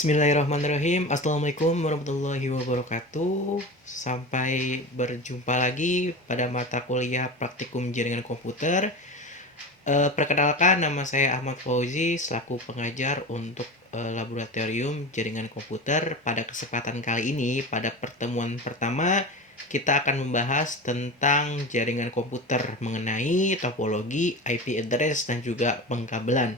Bismillahirrahmanirrahim. Assalamualaikum warahmatullahi wabarakatuh. Sampai berjumpa lagi pada mata kuliah praktikum jaringan komputer. Perkenalkan, nama saya Ahmad Fauzi selaku pengajar untuk laboratorium jaringan komputer. Pada kesempatan kali ini, pada pertemuan pertama, kita akan membahas tentang jaringan komputer mengenai topologi, IP address, dan juga pengkabelan.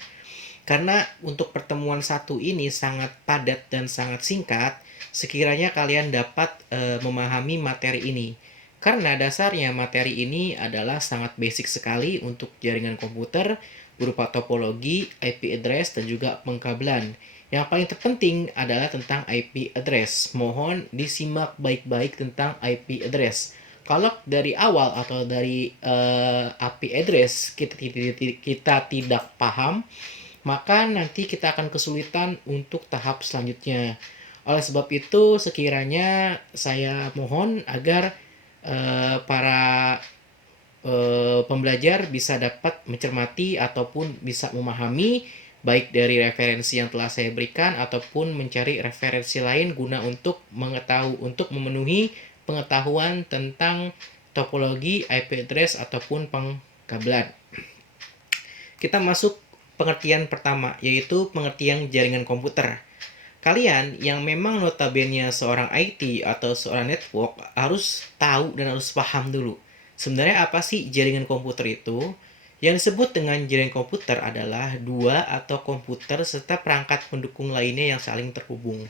Karena untuk pertemuan satu ini sangat padat dan sangat singkat, sekiranya kalian dapat memahami materi ini. Karena dasarnya materi ini adalah sangat basic sekali untuk jaringan komputer berupa topologi, IP address, dan juga pengkabelan. Yang paling terpenting adalah tentang IP address. Mohon disimak baik-baik tentang IP address. Kalau dari awal atau dari IP address kita tidak paham, maka nanti kita akan kesulitan untuk tahap selanjutnya. Oleh sebab itu, sekiranya saya mohon agar para pembelajar bisa dapat mencermati ataupun bisa memahami baik dari referensi yang telah saya berikan ataupun mencari referensi lain guna untuk memenuhi pengetahuan tentang topologi, IP address ataupun pengkabelan. Kita masuk pengertian pertama, yaitu pengertian jaringan komputer. Kalian yang memang notabene seorang IT atau seorang network harus tahu dan harus paham dulu. Sebenarnya apa sih jaringan komputer itu? Yang disebut dengan jaringan komputer adalah dua atau komputer serta perangkat pendukung lainnya yang saling terhubung.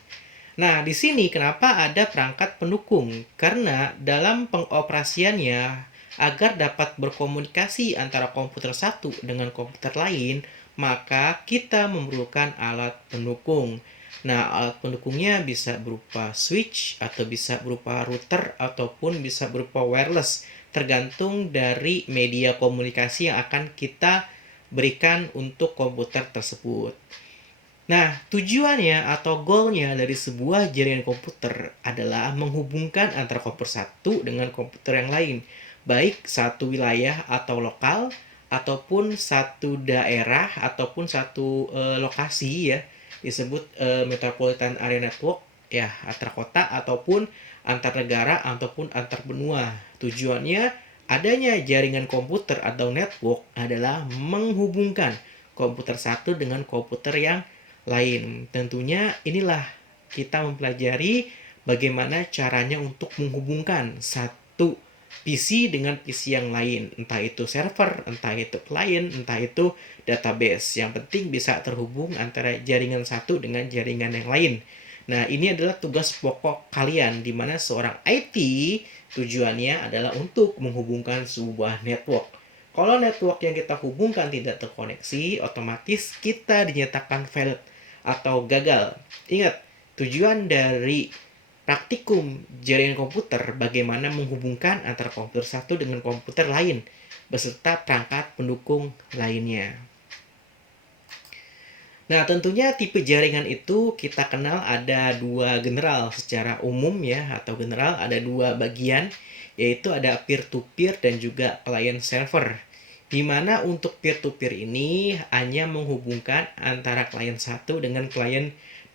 Nah, di sini kenapa ada perangkat pendukung? Karena dalam pengoperasiannya, agar dapat berkomunikasi antara komputer satu dengan komputer lain, maka kita memerlukan alat pendukung. Nah, alat pendukungnya bisa berupa switch, atau bisa berupa router, ataupun bisa berupa wireless, tergantung dari media komunikasi yang akan kita berikan untuk komputer tersebut. Nah, tujuannya atau goalnya dari sebuah jaringan komputer adalah menghubungkan antara komputer satu dengan komputer yang lain, baik satu wilayah atau lokal, ataupun satu daerah, ataupun satu lokasi ya, disebut Metropolitan Area Network, ya, antar kota, ataupun antar negara, ataupun antar benua. Tujuannya adanya jaringan komputer atau network adalah menghubungkan komputer satu dengan komputer yang lain. Tentunya inilah kita mempelajari bagaimana caranya untuk menghubungkan satu PC dengan PC yang lain, entah itu server, entah itu client, entah itu database. Yang penting bisa terhubung antara jaringan satu dengan jaringan yang lain. Nah, ini adalah tugas pokok kalian, di mana seorang IT tujuannya adalah untuk menghubungkan sebuah network. Kalau network yang kita hubungkan tidak terkoneksi, otomatis kita dinyatakan failed atau gagal. Ingat, tujuan dari praktikum jaringan komputer bagaimana menghubungkan antara komputer satu dengan komputer lain beserta perangkat pendukung lainnya. Nah, tentunya tipe jaringan itu kita kenal ada dua general secara umum ya, atau general ada dua bagian, yaitu ada peer-to-peer dan juga client server. Di mana untuk peer-to-peer ini hanya menghubungkan antara client satu dengan client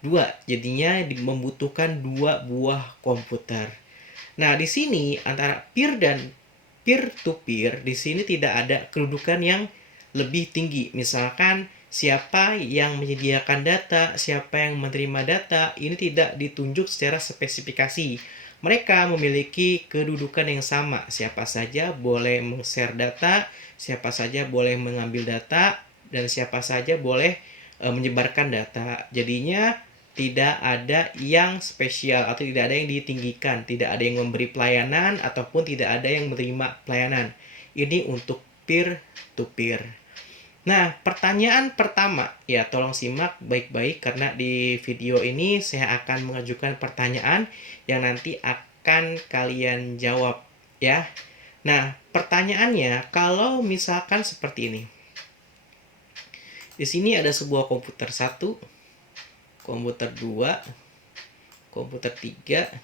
2. Jadinya membutuhkan dua buah komputer. Nah, di sini antara peer dan peer-to-peer di sini tidak ada kedudukan yang lebih tinggi. Misalkan siapa yang menyediakan data, siapa yang menerima data, ini tidak ditunjuk secara spesifikasi. Mereka memiliki kedudukan yang sama. Siapa saja boleh meng-share data, siapa saja boleh mengambil data, dan siapa saja boleh menyebarkan data. Jadinya tidak ada yang spesial atau tidak ada yang ditinggikan, tidak ada yang memberi pelayanan ataupun tidak ada yang menerima pelayanan. Ini untuk peer to peer. Nah, pertanyaan pertama, ya tolong simak baik-baik karena di video ini saya akan mengajukan pertanyaan yang nanti akan kalian jawab ya. Nah, pertanyaannya kalau misalkan seperti ini. Di sini ada sebuah komputer 1, komputer 2, komputer 3,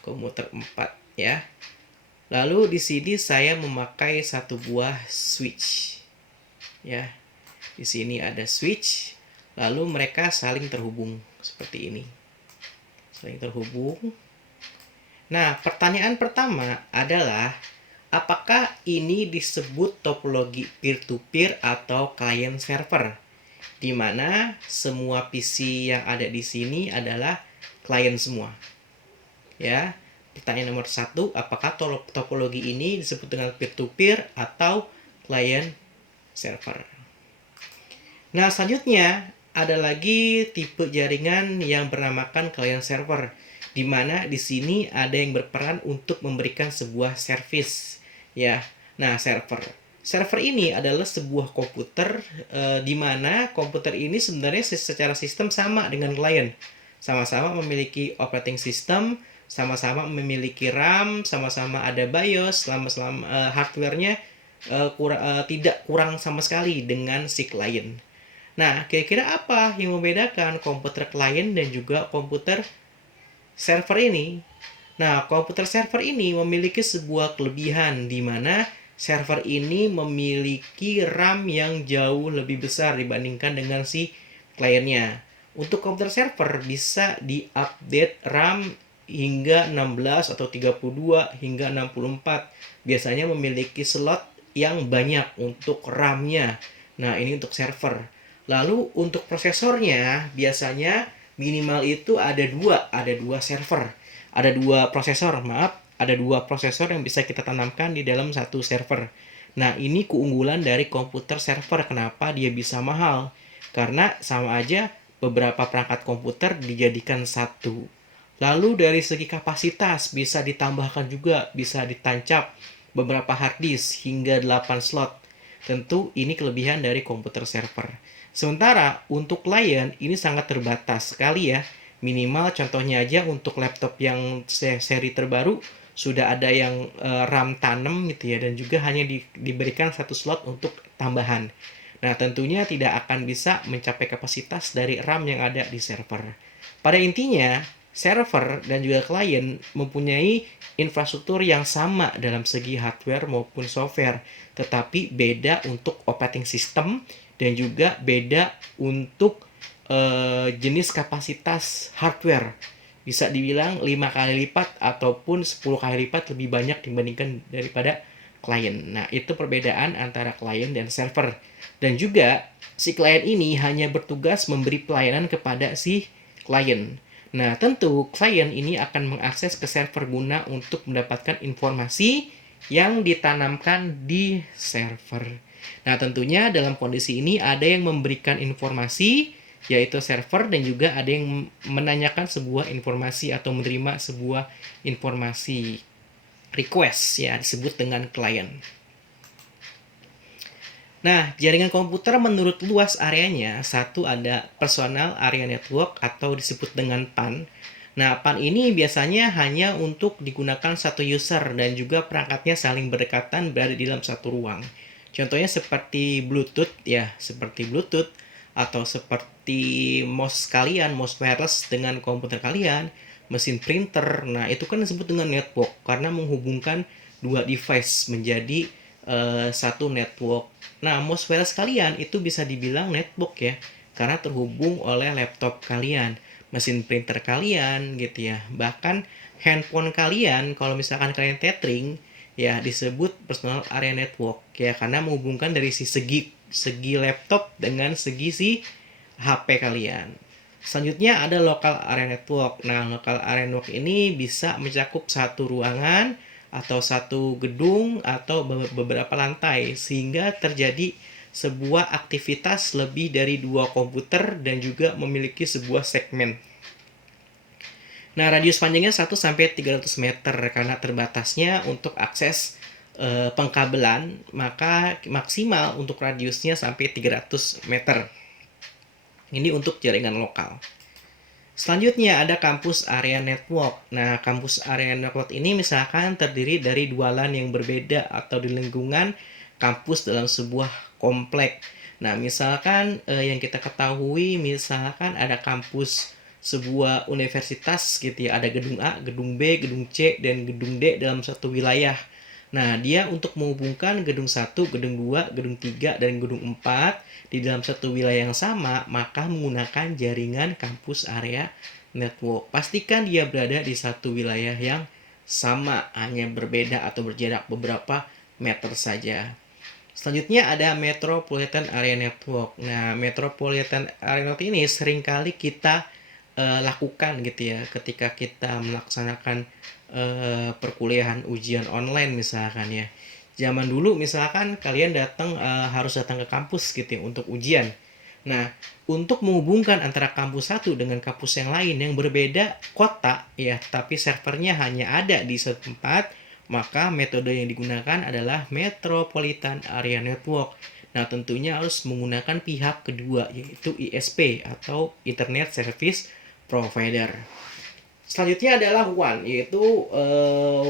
komputer 4 ya. Lalu di sini saya memakai satu buah switch. Ya. Di sini ada switch. lalu mereka saling terhubung seperti ini. Saling terhubung. Nah, pertanyaan pertama adalah apakah ini disebut topologi peer-to-peer atau client server? Di mana semua PC yang ada di sini adalah klien semua. Ya, pertanyaan nomor 1, apakah topologi ini disebut dengan peer-to-peer atau client server? Nah, selanjutnya ada lagi tipe jaringan yang bernamakan client server, di mana di sini ada yang berperan untuk memberikan sebuah service, ya. Nah, server ini adalah sebuah komputer di mana komputer ini sebenarnya secara sistem sama dengan klien, sama-sama memiliki operating system, sama-sama memiliki RAM, sama-sama ada BIOS, selama hardware-nya tidak kurang sama sekali dengan si klien. Nah, kira-kira apa yang membedakan komputer klien dan juga komputer server ini? Nah, komputer server ini memiliki sebuah kelebihan di mana server ini memiliki RAM yang jauh lebih besar dibandingkan dengan si kliennya. Untuk komputer server bisa diupdate RAM hingga 16 atau 32 hingga 64. Biasanya memiliki slot yang banyak untuk RAM-nya. Nah, ini untuk server. Lalu untuk prosesornya biasanya minimal itu ada dua server. Ada dua prosesor, maaf, ada dua prosesor yang bisa kita tanamkan di dalam satu server. Nah, ini keunggulan dari komputer server. Kenapa dia bisa mahal? Karena sama aja beberapa perangkat komputer dijadikan satu. Lalu dari segi kapasitas bisa ditambahkan juga, bisa ditancap beberapa hard disk hingga 8 slot. Tentu ini kelebihan dari komputer server. Sementara untuk klien ini sangat terbatas sekali ya. Minimal contohnya aja untuk laptop yang seri terbaru sudah ada yang RAM tanam gitu ya, dan juga hanya diberikan satu slot untuk tambahan. Nah, tentunya tidak akan bisa mencapai kapasitas dari RAM yang ada di server. Pada intinya, server dan juga klien mempunyai infrastruktur yang sama dalam segi hardware maupun software, tetapi beda untuk operating system dan juga beda untuk jenis kapasitas hardware. Bisa dibilang 5 kali lipat ataupun 10 kali lipat lebih banyak dibandingkan daripada klien. Nah, itu perbedaan antara klien dan server. Dan juga si klien ini hanya bertugas memberi pelayanan kepada si klien. Nah, tentu klien ini akan mengakses ke server guna untuk mendapatkan informasi yang ditanamkan di server. Nah, tentunya dalam kondisi ini ada yang memberikan informasi, yaitu server, dan juga ada yang menanyakan sebuah informasi atau menerima sebuah informasi request, ya, disebut dengan klien. Nah, jaringan komputer menurut luas areanya, satu ada personal area network atau disebut dengan PAN. Nah, PAN ini biasanya hanya untuk digunakan satu user dan juga perangkatnya saling berdekatan berada di dalam satu ruang. Contohnya seperti Bluetooth ya, seperti Bluetooth atau seperti mouse kalian, mouse wireless dengan komputer kalian, mesin printer. Nah, itu kan disebut dengan network karena menghubungkan dua device menjadi satu network. Nah, mouse wireless kalian itu bisa dibilang network ya, karena terhubung oleh laptop kalian, mesin printer kalian gitu ya. Bahkan handphone kalian kalau misalkan kalian tethering ya disebut personal area network ya, karena menghubungkan dari segi laptop dengan segi si HP kalian. Selanjutnya ada local area network. Nah, local area network ini bisa mencakup satu ruangan atau satu gedung atau beberapa lantai sehingga terjadi sebuah aktivitas lebih dari dua komputer dan juga memiliki sebuah segmen. Nah, radius panjangnya 1 sampai 300 meter karena terbatasnya untuk akses pengkabelan, maka maksimal untuk radiusnya sampai 300 meter. Ini untuk jaringan lokal. Selanjutnya ada kampus area network. Nah, kampus area network ini misalkan terdiri dari dua LAN yang berbeda atau di lingkungan kampus dalam sebuah komplek. Nah, misalkan yang kita ketahui misalkan ada kampus sebuah universitas gitu ya, ada gedung A, gedung B, gedung C, dan gedung D dalam satu wilayah. Nah, dia untuk menghubungkan gedung 1, gedung 2, gedung 3, dan gedung 4 di dalam satu wilayah yang sama, maka menggunakan jaringan kampus area network. Pastikan dia berada di satu wilayah yang sama, hanya berbeda atau berjarak beberapa meter saja. Selanjutnya ada Metropolitan Area Network. Nah, Metropolitan Area Network ini seringkali kita lakukan gitu ya ketika kita melaksanakan perkuliahan ujian online misalkan ya. Zaman dulu misalkan kalian harus datang ke kampus gitu ya untuk ujian. Nah, untuk menghubungkan antara kampus satu dengan kampus yang lain yang berbeda kota ya, tapi servernya hanya ada di satu tempat, maka metode yang digunakan adalah Metropolitan Area Network. Nah, tentunya harus menggunakan pihak kedua, yaitu ISP atau Internet Service Provider. Selanjutnya adalah WAN, yaitu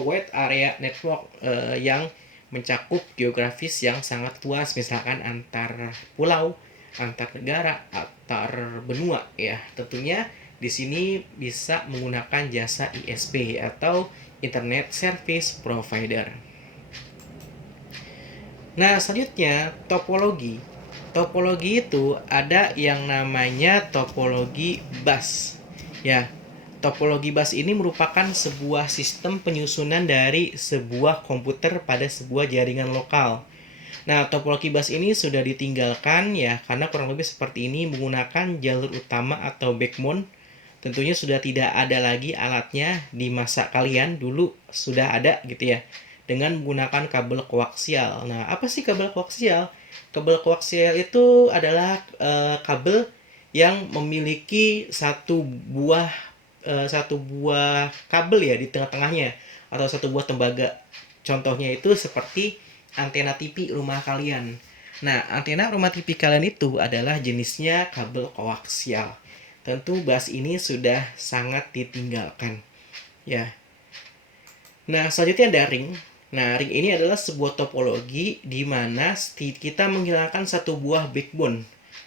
Wide Area Network yang mencakup geografis yang sangat luas, misalkan antar pulau, antar negara, antar benua ya. Tentunya di sini bisa menggunakan jasa ISP atau Internet Service Provider. Nah, selanjutnya topologi. Topologi itu ada yang namanya topologi bus. Ya, topologi bus ini merupakan sebuah sistem penyusunan dari sebuah komputer pada sebuah jaringan lokal. Nah, topologi bus ini sudah ditinggalkan ya, karena kurang lebih seperti ini menggunakan jalur utama atau backbone. Tentunya sudah tidak ada lagi alatnya di masa kalian, dulu sudah ada gitu ya, dengan menggunakan kabel koaksial. Nah, apa sih kabel koaksial? Kabel koaksial itu adalah kabel yang memiliki satu buah kabel ya di tengah-tengahnya, atau satu buah tembaga. Contohnya itu seperti antena TV rumah kalian. Nah, antena rumah TV kalian itu adalah jenisnya kabel koaksial. Tentu bus ini sudah sangat ditinggalkan. Ya. Nah, selanjutnya ada ring. Nah, ring ini adalah sebuah topologi di mana kita menghilangkan satu buah backbone.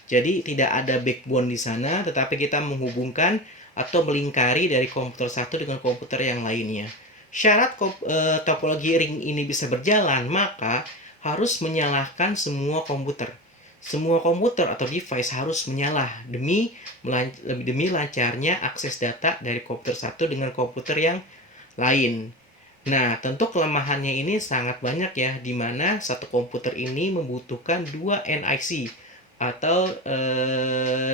Jadi tidak ada backbone di sana, tetapi kita menghubungkan atau melingkari dari komputer satu dengan komputer yang lainnya. Syarat topologi ring ini bisa berjalan, maka harus menyalakan semua komputer. Semua komputer atau device harus menyala demi lancarnya akses data dari komputer satu dengan komputer yang lain. Nah, tentu kelemahannya ini sangat banyak ya, di mana satu komputer ini membutuhkan 2 NIC atau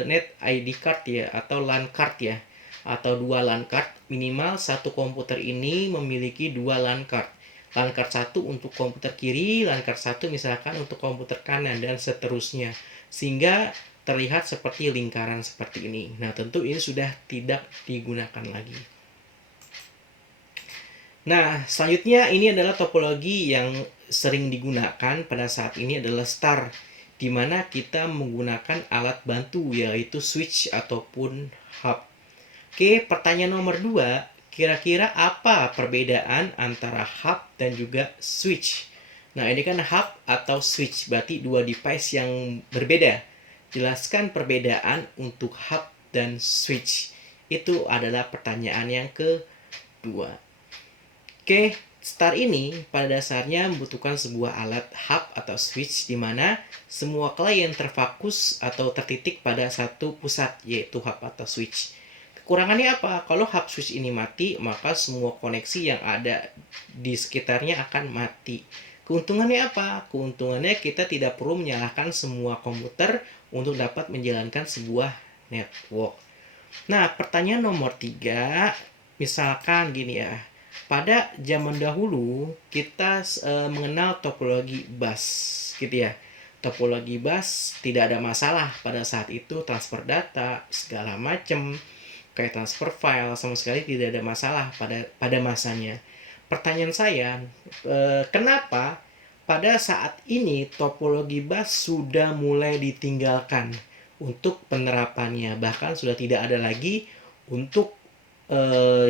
Net ID card ya, atau LAN card ya, atau 2 LAN card. Minimal satu komputer ini memiliki 2 LAN card. LAN card 1 untuk komputer kiri, LAN card 1 misalkan untuk komputer kanan, dan seterusnya. Sehingga terlihat seperti lingkaran seperti ini. Nah, tentu ini sudah tidak digunakan lagi. Nah, selanjutnya ini adalah topologi yang sering digunakan pada saat ini adalah star, di mana kita menggunakan alat bantu yaitu switch ataupun hub. Oke, pertanyaan nomor 2, kira-kira apa perbedaan antara hub dan juga switch? Nah, ini kan hub atau switch, berarti dua device yang berbeda. Jelaskan perbedaan untuk hub dan switch. Itu adalah pertanyaan yang kedua. Oke, star ini pada dasarnya membutuhkan sebuah alat hub atau switch di mana semua klien terfokus atau tertitik pada satu pusat, yaitu hub atau switch. Kekurangannya apa? Kalau hub switch ini mati, maka semua koneksi yang ada di sekitarnya akan mati. Keuntungannya apa? Keuntungannya kita tidak perlu menyalakan semua komputer untuk dapat menjalankan sebuah network. Nah, pertanyaan nomor 3, misalkan gini ya. Pada zaman dahulu kita mengenal topologi bus gitu ya. Topologi bus tidak ada masalah pada saat itu, transfer data segala macam, kayak transfer file sama sekali tidak ada masalah pada masanya. Pertanyaan saya, kenapa pada saat ini topologi bus sudah mulai ditinggalkan untuk penerapannya, bahkan sudah tidak ada lagi untuk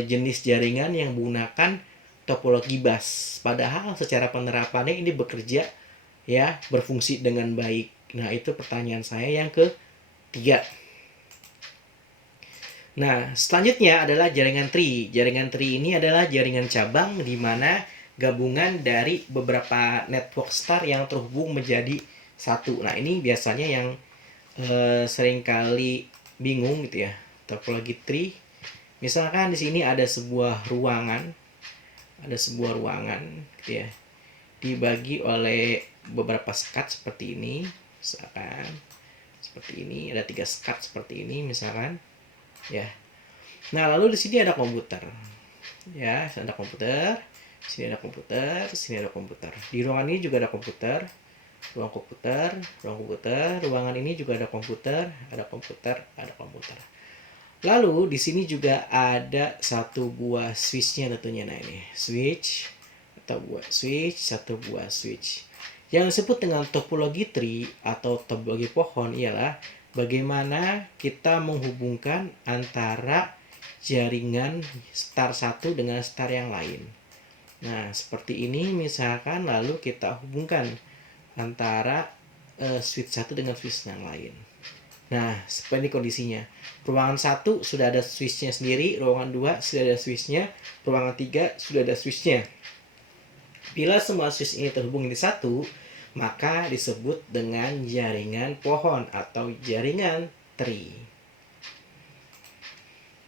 jenis jaringan yang menggunakan topologi bus, padahal secara penerapannya ini bekerja ya, berfungsi dengan baik. Nah, itu pertanyaan saya yang ketiga. Nah, selanjutnya adalah jaringan tree. Jaringan tree ini adalah jaringan cabang di mana gabungan dari beberapa network star yang terhubung menjadi satu. Nah, ini biasanya yang seringkali bingung gitu ya, topologi tree. Misalkan di sini ada sebuah ruangan, gitu ya, dibagi oleh beberapa sekat seperti ini, misalkan seperti ini, ada 3 sekat seperti ini misalkan, ya. Nah, lalu di sini ada komputer, ya, ada komputer, sini ada komputer, sini ada komputer. Di ruangan ini juga ada komputer, ruang komputer, ruangan ini juga ada komputer, ada komputer, ada komputer. Lalu di sini juga ada satu buah switchnya tentunya. Nah, ini switch atau buah switch, satu buah switch. Yang disebut dengan topologi tree atau topologi pohon ialah bagaimana kita menghubungkan antara jaringan star satu dengan star yang lain. Nah, seperti ini misalkan, lalu kita hubungkan antara switch satu dengan switch yang lain. Nah, seperti ini kondisinya. Ruangan 1 sudah ada switchnya sendiri, ruangan 2 sudah ada switchnya, ruangan 3 sudah ada switchnya. Bila semua switch ini terhubung di satu, maka disebut dengan jaringan pohon atau jaringan tree.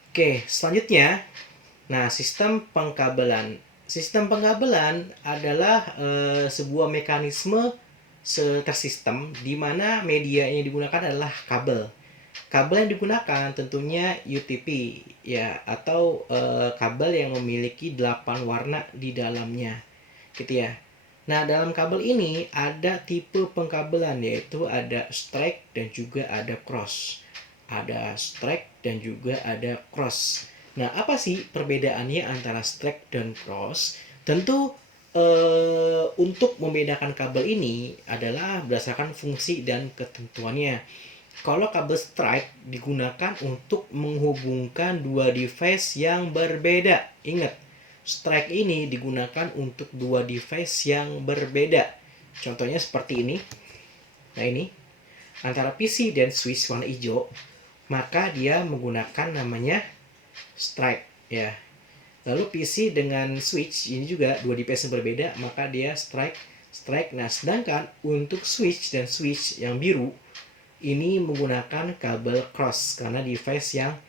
Oke, selanjutnya, nah, sistem pengkabelan. Sistem pengkabelan adalah sebuah mekanisme tersistem di mana media yang digunakan adalah kabel. Kabel yang digunakan tentunya UTP, ya, atau kabel yang memiliki 8 warna di dalamnya, gitu ya. Nah, dalam kabel ini ada tipe pengkabelan, yaitu ada straight dan juga ada cross. Ada straight dan juga ada cross. Nah, apa sih perbedaannya antara straight dan cross? Tentu untuk membedakan kabel ini adalah berdasarkan fungsi dan ketentuannya. Kalau kabel straight digunakan untuk menghubungkan dua device yang berbeda. Ingat, straight ini digunakan untuk dua device yang berbeda. Contohnya seperti ini. Nah, ini antara PC dan switch warna hijau, maka dia menggunakan namanya straight, ya. Lalu PC dengan switch ini juga dua device yang berbeda, maka dia straight. Nah, sedangkan untuk switch dan switch yang biru ini menggunakan kabel cross karena device yang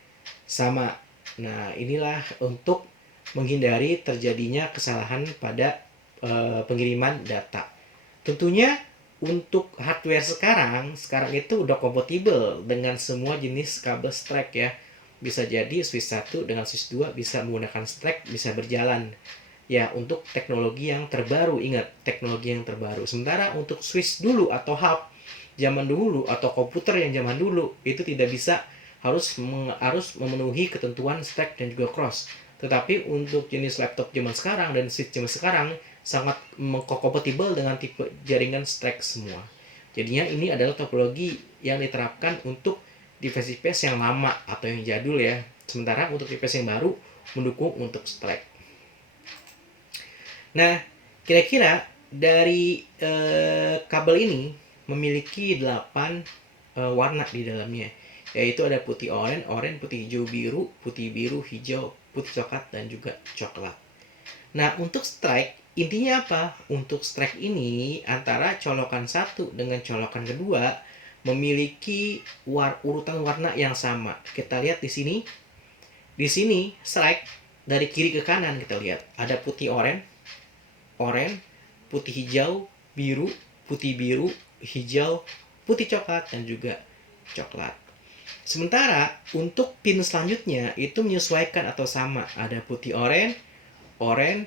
sama. Nah, inilah untuk menghindari terjadinya kesalahan pada pengiriman data. Tentunya untuk hardware sekarang itu udah kompatibel dengan semua jenis kabel straight, ya. Bisa jadi switch 1 dengan switch 2 bisa menggunakan straight, bisa berjalan. Ya, untuk teknologi yang terbaru, ingat, teknologi yang terbaru. Sementara untuk switch dulu atau hub zaman dulu atau komputer yang zaman dulu itu tidak bisa, harus memenuhi ketentuan straight dan juga cross. Tetapi untuk jenis laptop zaman sekarang dan switch zaman sekarang sangat kompatibel dengan tipe jaringan straight semua. Jadinya ini adalah topologi yang diterapkan untuk device yang lama atau yang jadul, ya. Sementara untuk device yang baru mendukung untuk straight. Nah, kira-kira dari kabel ini memiliki 8 warna di dalamnya, yaitu ada putih oranye, putih hijau biru, putih biru, hijau, putih coklat, dan juga coklat. Nah, untuk strike, intinya apa? Untuk strike ini antara colokan 1 dengan colokan kedua memiliki urutan warna yang sama. Kita lihat di sini. Di sini strike dari kiri ke kanan kita lihat. Ada putih oranye, putih hijau, biru, putih biru, hijau, putih coklat, dan juga coklat. Sementara untuk pin selanjutnya itu menyesuaikan atau sama. Ada putih oranye,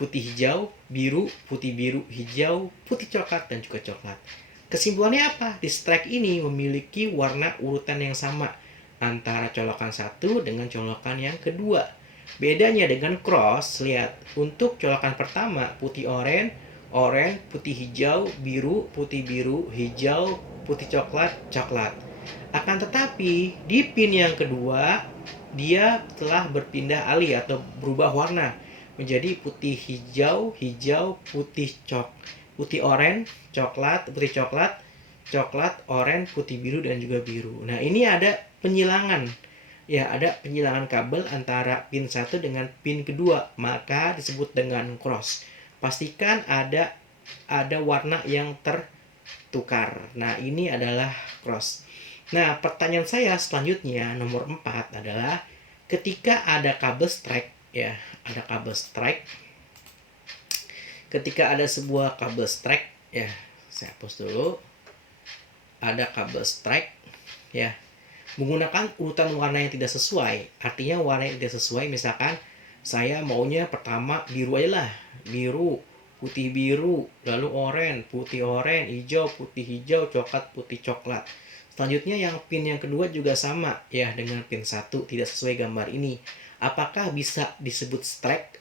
putih hijau, biru, putih biru, hijau, putih coklat, dan juga coklat. Kesimpulannya apa? Di strike ini memiliki warna urutan yang sama antara colokan 1 dengan colokan yang kedua. Bedanya dengan cross, lihat, untuk colokan pertama putih oranye, putih hijau, biru, putih biru, hijau, putih coklat, coklat. Akan tetapi di pin yang kedua dia telah berpindah alih atau berubah warna menjadi putih hijau, putih oranye, coklat, putih coklat, coklat, oranye, putih biru, dan juga biru. Nah, ini ada penyilangan. Ya, ada penyilangan kabel antara pin 1 dengan pin kedua, maka disebut dengan cross. pastikan ada warna yang tertukar. Nah, ini adalah cross. Nah, pertanyaan saya selanjutnya nomor 4 adalah ketika ada kabel strike ya, ada kabel strike. Ketika ada sebuah kabel strike ya, saya hapus dulu. Ada kabel strike ya, menggunakan urutan warna yang tidak sesuai. Artinya warna yang tidak sesuai, misalkan saya maunya pertama biru aja lah, biru, putih biru, lalu oranye, putih oranye, hijau, putih hijau, coklat, putih coklat. Selanjutnya yang pin yang kedua juga sama ya, dengan pin 1 tidak sesuai gambar ini. Apakah bisa disebut strike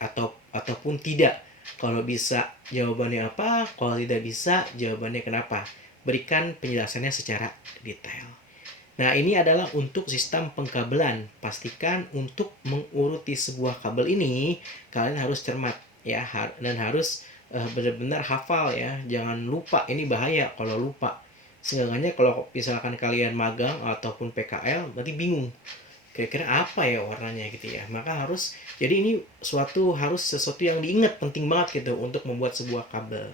ataupun tidak? Kalau bisa jawabannya apa? Kalau tidak bisa jawabannya kenapa? Berikan penjelasannya secara detail. Nah, ini adalah untuk sistem pengkabelan. Pastikan untuk menguruti sebuah kabel ini kalian harus cermat ya, dan harus benar-benar hafal ya. Jangan lupa, ini bahaya kalau lupa. Seenggaknya kalau misalkan kalian magang ataupun PKL nanti bingung. Kira-kira apa ya warnanya gitu ya. Maka harus, jadi ini harus sesuatu yang diingat, penting banget gitu untuk membuat sebuah kabel.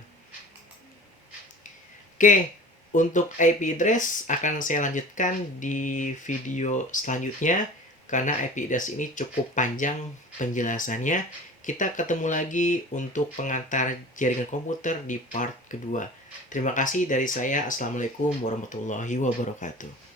Oke, untuk IP address akan saya lanjutkan di video selanjutnya karena IP address ini cukup panjang penjelasannya. Kita ketemu lagi untuk pengantar jaringan komputer di part kedua. Terima kasih dari saya. Assalamualaikum warahmatullahi wabarakatuh.